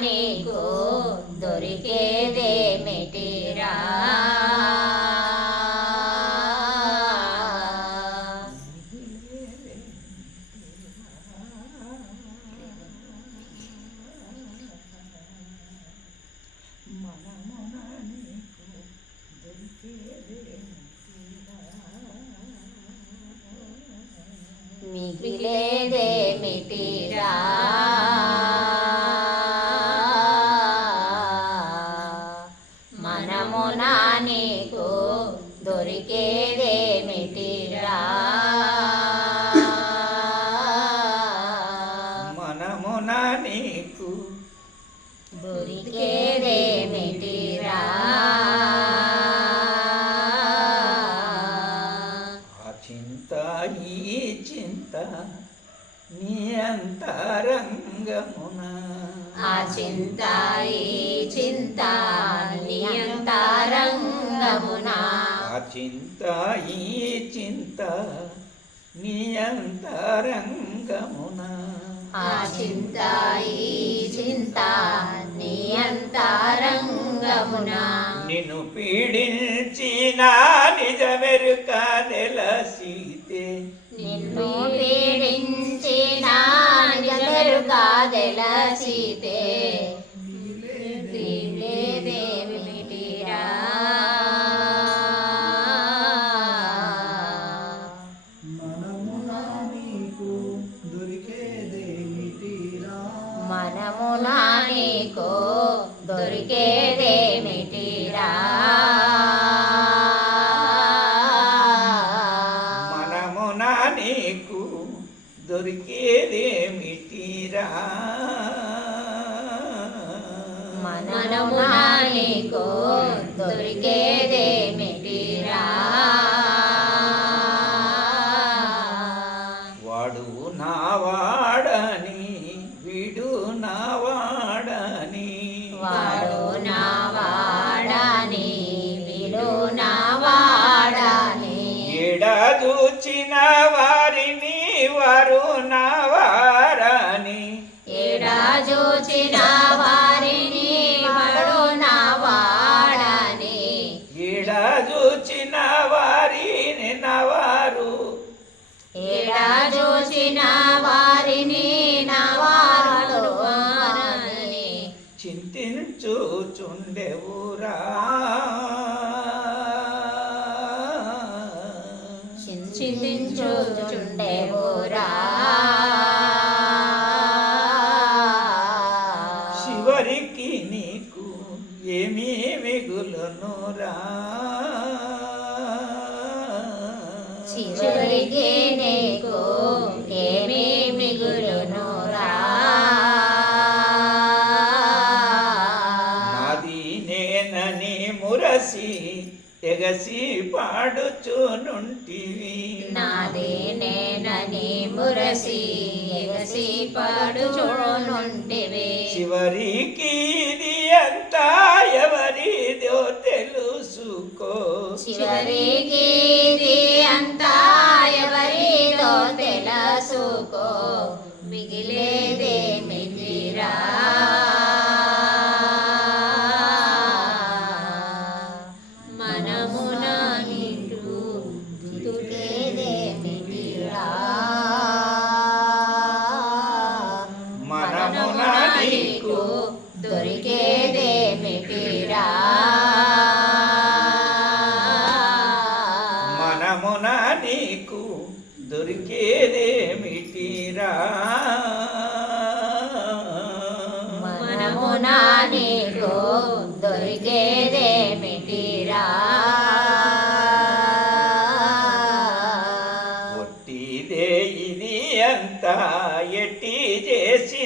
నీకు దొరికేదేమిటిరా మిగిలేదేమిటిరా నీకు దొరికేదేమిటిరా మనమున నీకు దొరికేదేమిటిరా చింత ఈ చింత నీ అంతరంగమున. ఆ చింత ఈ చింత నియంతరంగమున ఆ చింత ఈ చింత నీ అంతరంగమున. ఆ చింత ఈ చింత నియంతరంగమున నిన్ను పీడించిన నిజమెరుక నెలసీతే నిన్ను పీడించిన నిజమెరుగాదెలసితే మిగిలేదేమిటిరా మనమున నీకు దొరికేదేమిటిరా మనమున నీకు దొరికేదేమిటిరా మనమున నీకు దొరికేదేమిటిరా ರುಚಿನ ചുണ്ടേവോ ఎగసి పాడుచునుంటివి. నాదే నేనని మురసి ఎగసి పాడుచునుంటివి.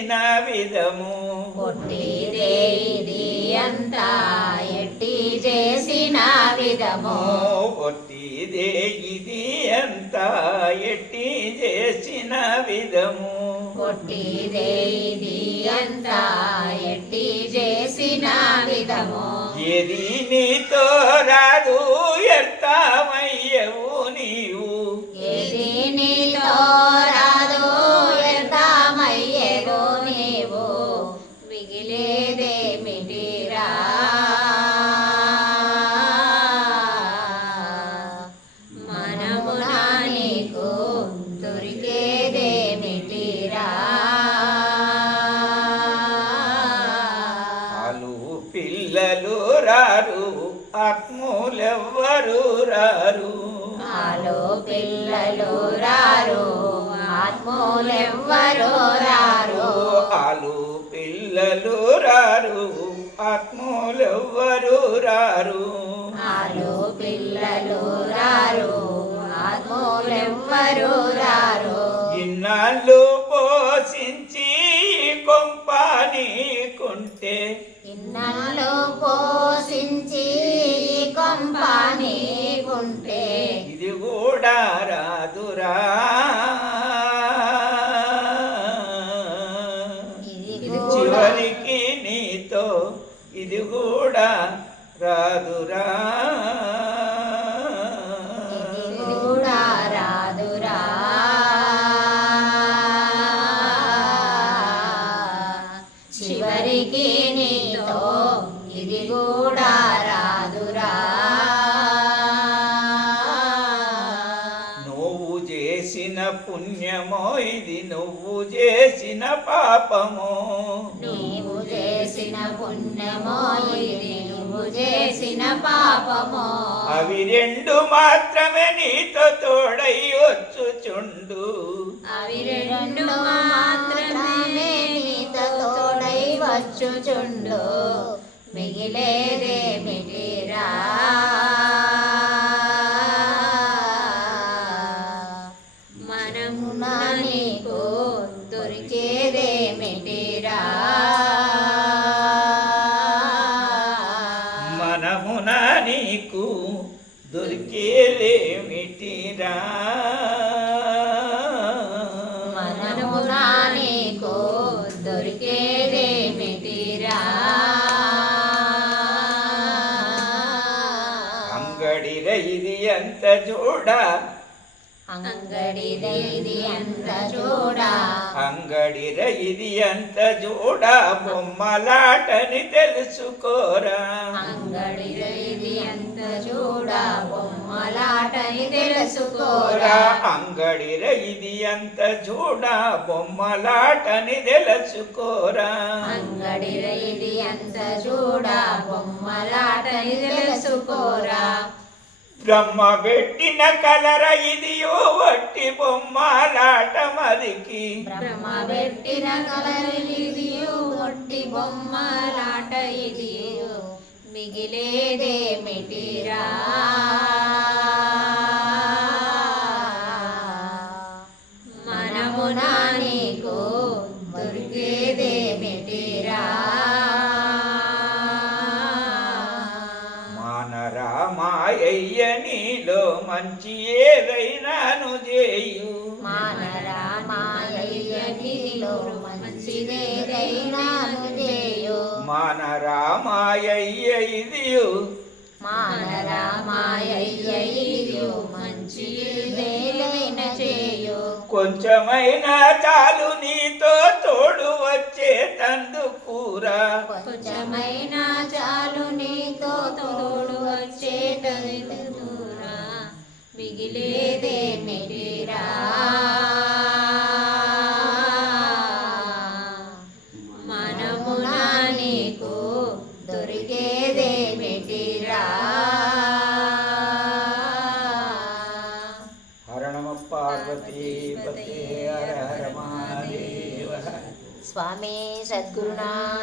చేసిన విధము. కొట్టిదే ఇది అంతా ఎట్టి చేసిన విధము. ఒట్టిదే ఇది అంతా ఎట్టి చేసిన విధము. కొట్టిదే ఇది అంతా ఎట్టి చేసిన విధము. ఏది నీతో రాదు ఎర్తామయ్యవు. పిల్లలు రారు ఆత్మూలెవ్వరు రారు. ఆలు పిల్లలు రారు ఆత్మూలెవ్వరు రారు. ఆలు పిల్లలు రారు ఆత్మూలెవ్వరు రారు. ఆలు పిల్లలు రారు ఆత్మూలెవ్వరు రారు. ఇన్నాళ్ళు పోషించి కొంపానీకుంటే ఇన్నాళ్ళు పోషించి కొంపానీకుంటే ఇది కూడా రాదురా. చేసిన పుణ్యమో ఇది నువ్వు చేసిన పాపమో. నీవు చేసిన పుణ్యమో ఇది నువ్వు చేసిన పాపమో. అవి రెండు మాత్రమే నీతో తోడై వచ్చుచుండు. అవి రెండు మాత్రమే నీతో తోడై వచ్చుచుండు. మిగిలేదేమిటిరా దొరికేదేమిటిరా మనమున నీకు దొరికేదేమిటిరా అంగడిర ఇది ఎంత చూడ అంత చూడా అంగడిర ఇది ఎంత చూడ బొమ్మలాటని తెలుసుకోరా. అంగడిదైది అంత చూడా బొమ్మలాటని కోరా తెలుసుకోరా. అంగడిర ఇది ఎంత చూడ బొమ్మలాటని తెలుసుకోరా. అంగడిదైది అంత చూడా బొమ్మలాటని తెలుసుకోరా. బ్రహ్మ పెట్టిన కలర ఇది వట్టి బొమ్మలాట మదికి. బ్రహ్మ పెట్టిన కలర కలరిదియు వట్టి బొమ్మలాట ఇది మిగిలేదేమిటిరా మంచి ఏదైనాను చేయు. ఇదియు మంచిదేదైన చేయు. కొంచెమైనా చాలు నీతో తోడు వచ్చే తందుకూరా சுவாமே சத்குருநாத்